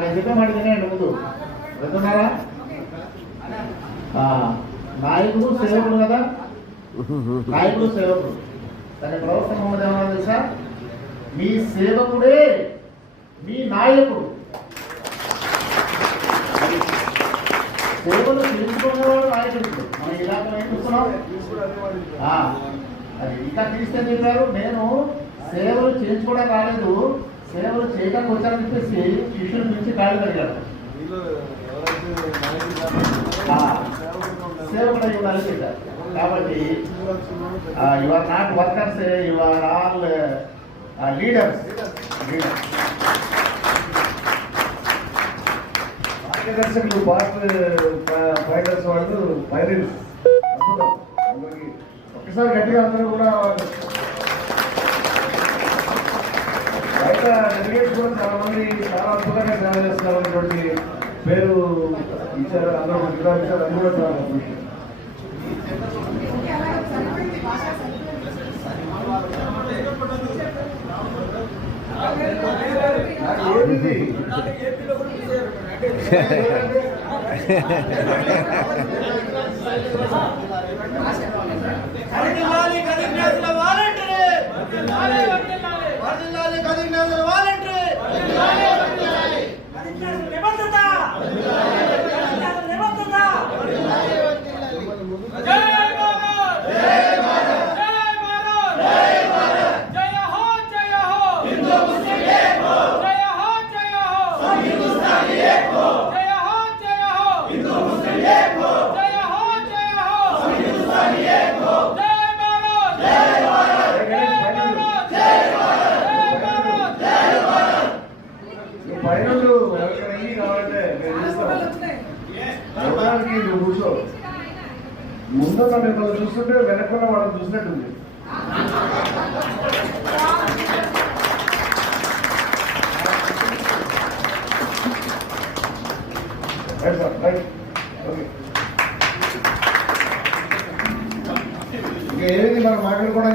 నేను చెప్పమాట తినేయండి ముందు వెళ్తున్నారా? నాయకుడు సేవకుడు కదా, నాయకుడు సేవకుడు. దాని ప్రవక్త మొహమ్మద్ ఏమన్నా తెలుసా? మీ సేవకుడే మీ నాయకుడు. సేవలు తెలుసుకునేవాడు నాయకుడు. మనం ఇలాంటి ఏం చూస్తున్నాం? అది ఇంకా క్రీస్తు చెప్పారు, నేను సేవలు చేయించుకోవడం రాలేదు, సేవలు చేయడానికి వచ్చారని చెప్పేసి శిష్యుల నుంచి కాళ్ళు కలిగాడు. సేవకుడు ఇవ్వాలి చెప్పారు. కాబట్టి you are not workers, you are all leaders. మార్గదర్శకులు పాస్ట్ ఫైటర్స్ వాళ్ళు పైరట్స్ అద్భుతం. ఒకసారి గట్టిగా అందరూ కూడా బయట డెలిగేట్స్ కూడా చాలా మంది చాలా అద్భుతంగా సేవ చేస్తున్నారు అనేటువంటి పేరు ఇచ్చారు. అందరూ జిల్లా ఇచ్చారు. అది కూడా చాలా ఖుషి. నువ్వు కూర్చో. ముందున్న మిమ్మల్ని చూస్తుంటే వెనక్కున్న వాళ్ళని చూసినట్టుంది. ఇంకా ఏది మనం మాట్లాడుకోవడానికి